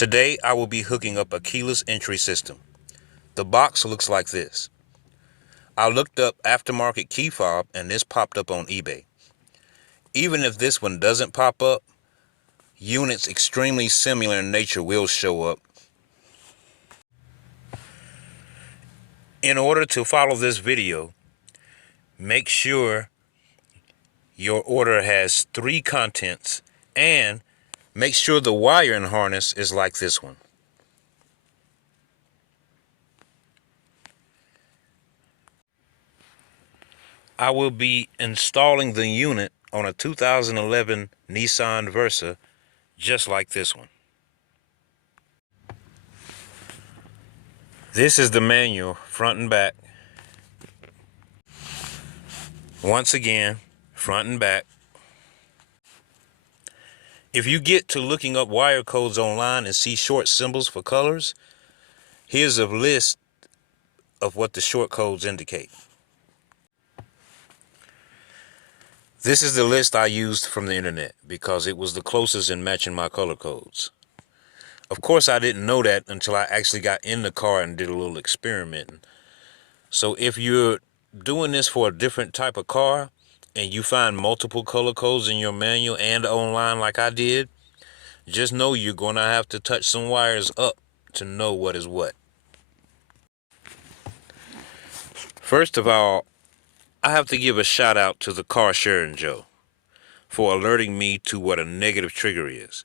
Today I will be hooking up a keyless entry system. The box looks like this. I looked up aftermarket key fob and this popped up on eBay. Even if this one doesn't pop up, units extremely similar in nature will show up. In order to follow this video, make sure your order has 3 contents and make sure the wiring harness is like this one. I will be installing the unit on a 2011 Nissan Versa just like this one. This is the manual, front and back. Once again, front and back. If you get to looking up wire codes online and see short symbols for colors, here's a list of what the short codes indicate. This is the list I used from the internet because it was the closest in matching my color codes. Of course, I didn't know that until I actually got in the car and did a little experimenting. So if you're doing this for a different type of car and you find multiple color codes in your manual and online like I did, just know you're going to have to touch some wires up to know what is what. First of all, I have to give a shout out to the car sharing Joe for alerting me to what a negative trigger is.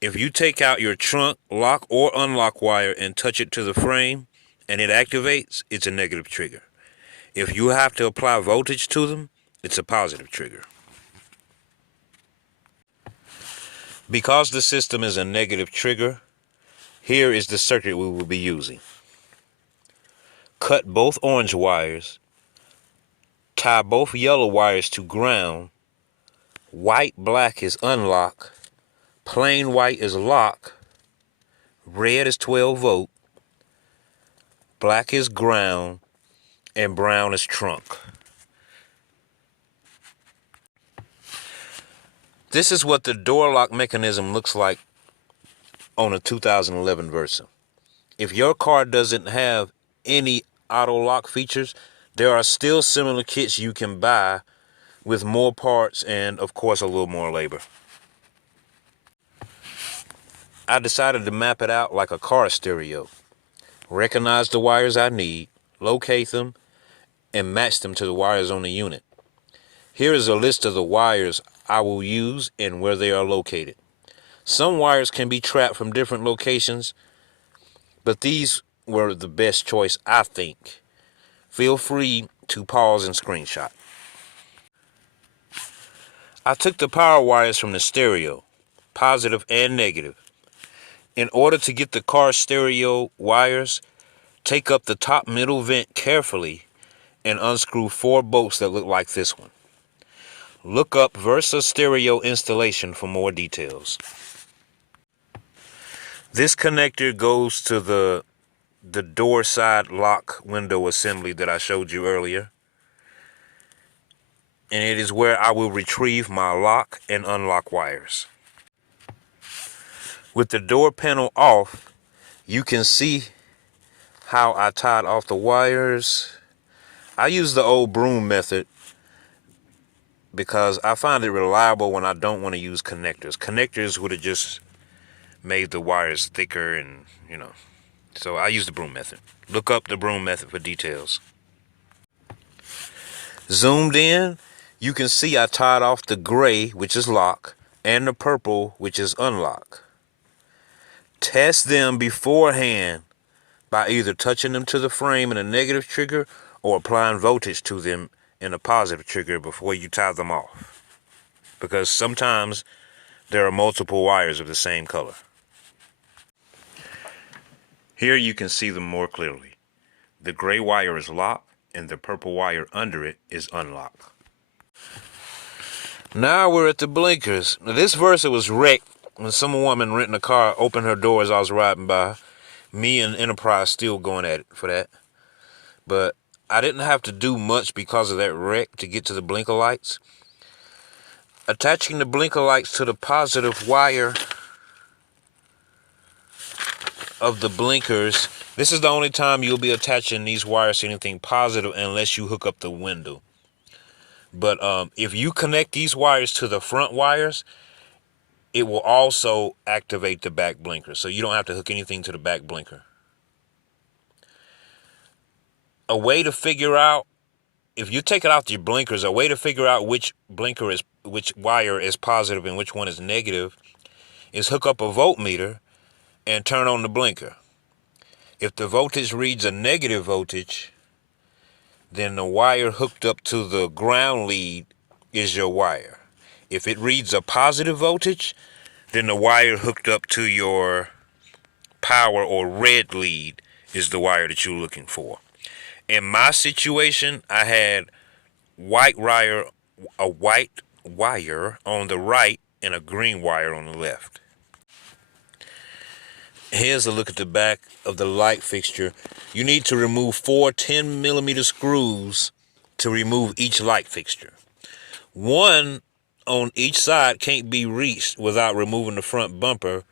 If you take out your trunk, lock or unlock wire and touch it to the frame and it activates, it's a negative trigger. If you have to apply voltage to them, it's a positive trigger. Because the system is a negative trigger, here is the circuit we will be using. Cut both orange wires, tie both yellow wires to ground, white black is unlock, plain white is lock, red is 12 volt, black is ground, and brown is trunk. This is what the door lock mechanism looks like on a 2011 Versa. If your car doesn't have any auto lock features, there are still similar kits you can buy with more parts and, of course, a little more labor. I decided to map it out like a car stereo. Recognize the wires I need, locate them, and match them to the wires on the unit. Here is a list of the wires I will use and where they are located. Some wires can be trapped from different locations, but these were the best choice, I think. Feel free to pause and screenshot. I took the power wires from the stereo, positive and negative. In order to get the car stereo wires, take up the top middle vent carefully and unscrew 4 bolts that look like this one. Look up Versa stereo installation for more details. This connector goes to the door side lock window assembly that I showed you earlier. And it is where I will retrieve my lock and unlock wires. With the door panel off, you can see how I tied off the wires. I use the old broom method because I find it reliable when I don't want to use connectors. Connectors would have just made the wires thicker and, So I use the broom method. Look up the broom method for details. Zoomed in, you can see I tied off the gray, which is lock, and the purple, which is unlock. Test them beforehand by either touching them to the frame in a negative trigger or applying voltage to them in a positive trigger before you tie them off. Because sometimes there are multiple wires of the same color. Here you can see them more clearly. The gray wire is locked and the purple wire under it is unlocked. Now we're at the blinkers. Now this Versa was wrecked when some woman renting a car opened her door as I was riding by. Me and Enterprise still going at it for that. But I didn't have to do much because of that wreck to get to the blinker lights. Attaching the blinker lights to the positive wire of the blinkers, this is the only time you'll be attaching these wires to anything positive unless you hook up the window. But if you connect these wires to the front wires, it will also activate the back blinker. So you don't have to hook anything to the back blinker. A way to figure out, if you take it out your blinkers, a way to figure out which wire is positive and which one is negative is hook up a voltmeter and turn on the blinker. If the voltage reads a negative voltage, then the wire hooked up to the ground lead is your wire. If it reads a positive voltage, then the wire hooked up to your power or red lead is the wire that you're looking for. In my situation, I had a white wire on the right and a green wire on the left. Here's a look at the back of the light fixture. You need to remove 4 10mm screws to remove each light fixture. One on each side can't be reached without removing the front bumper.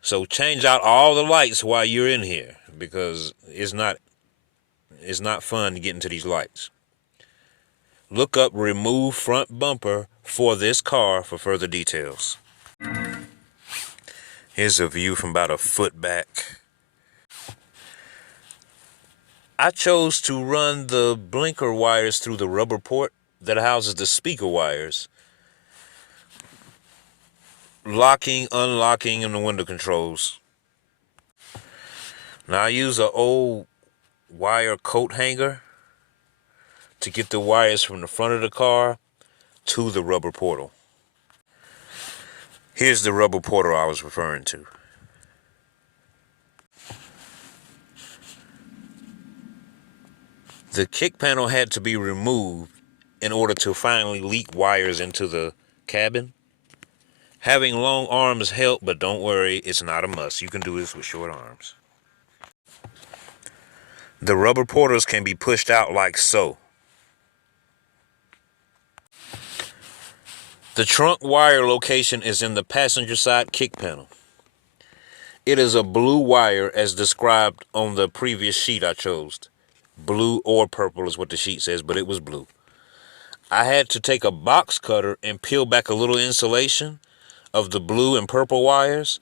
So change out all the lights while you're in here, because it's not fun to get into these lights. Look up remove front bumper for this car for further details. Here's a view from about a foot back. I chose to run the blinker wires through the rubber port that houses the speaker wires. Locking, unlocking, and the window controls. Now I use an old wire coat hanger to get the wires from the front of the car to the rubber portal. Here's the rubber portal I was referring to. The kick panel had to be removed in order to finally leak wires into the cabin. Having long arms help, but don't worry, it's not a must. You can do this with short arms. The rubber portals can be pushed out like so. The trunk wire location is in the passenger side kick panel. It is a blue wire as described on the previous sheet I chose. Blue or purple is what the sheet says, but it was blue. I had to take a box cutter and peel back a little insulation of the blue and purple wires,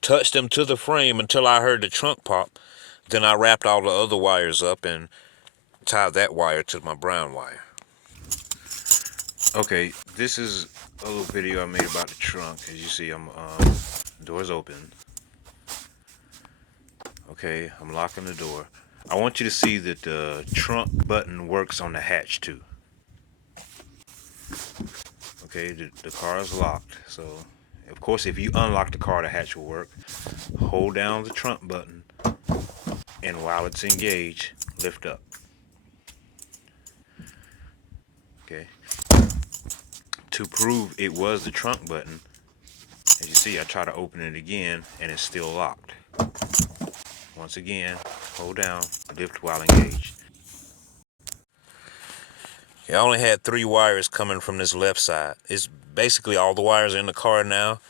touch them to the frame until I heard the trunk pop. Then I wrapped all the other wires up and tied that wire to my brown wire. Okay, this is a little video I made about the trunk. As you see, door's open. Okay, I'm locking the door. I want you to see that the trunk button works on the hatch too. Okay, the car is locked. So, of course, if you unlock the car, the hatch will work. Hold down the trunk button, and while it's engaged, lift up. Okay. To prove it was the trunk button, as you see, I try to open it again, and it's still locked. Once again, hold down, lift while engaged. I only had 3 wires coming from this left side. It's basically all the wires in the car now.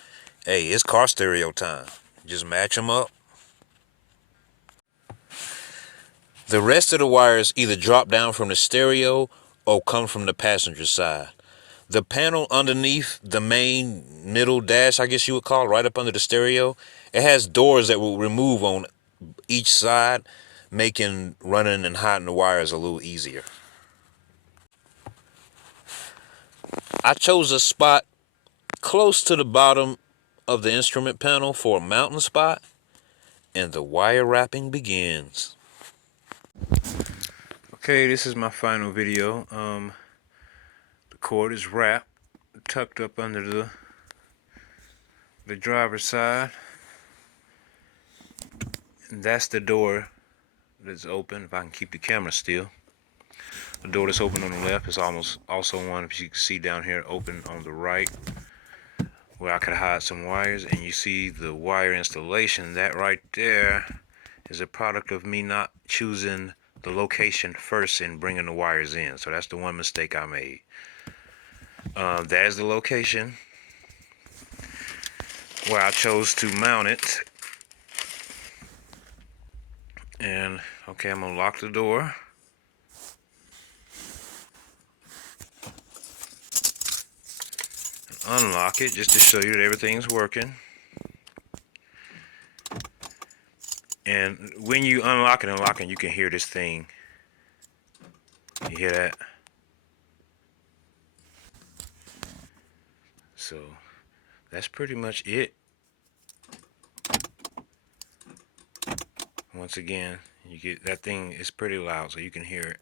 Hey, it's car stereo time. Just match them up. The rest of the wires either drop down from the stereo or come from the passenger side. The panel underneath the main middle dash, I guess you would call it, right up under the stereo, it has doors that will remove on each side, making running and hiding the wires a little easier. I chose a spot close to the bottom of the instrument panel for a mounting spot, and the wire wrapping begins. Okay, this is my final video. The cord is wrapped, tucked up under the driver's side. And that's the door that's open, if I can keep the camera still. The door that's open on the left is also one, if you can see down here, open on the right, where I could hide some wires. And you see the wire installation. That right there is a product of me not choosing the location first and bringing the wires in. So that's the one mistake I made. There's the location where I chose to mount it. And okay, I'm gonna lock the door. Unlock it just to show you that everything's working. And when you unlock it and lock it, you can hear this thing. You hear that? So that's pretty much it. Once again, you get that thing is pretty loud, so you can hear it.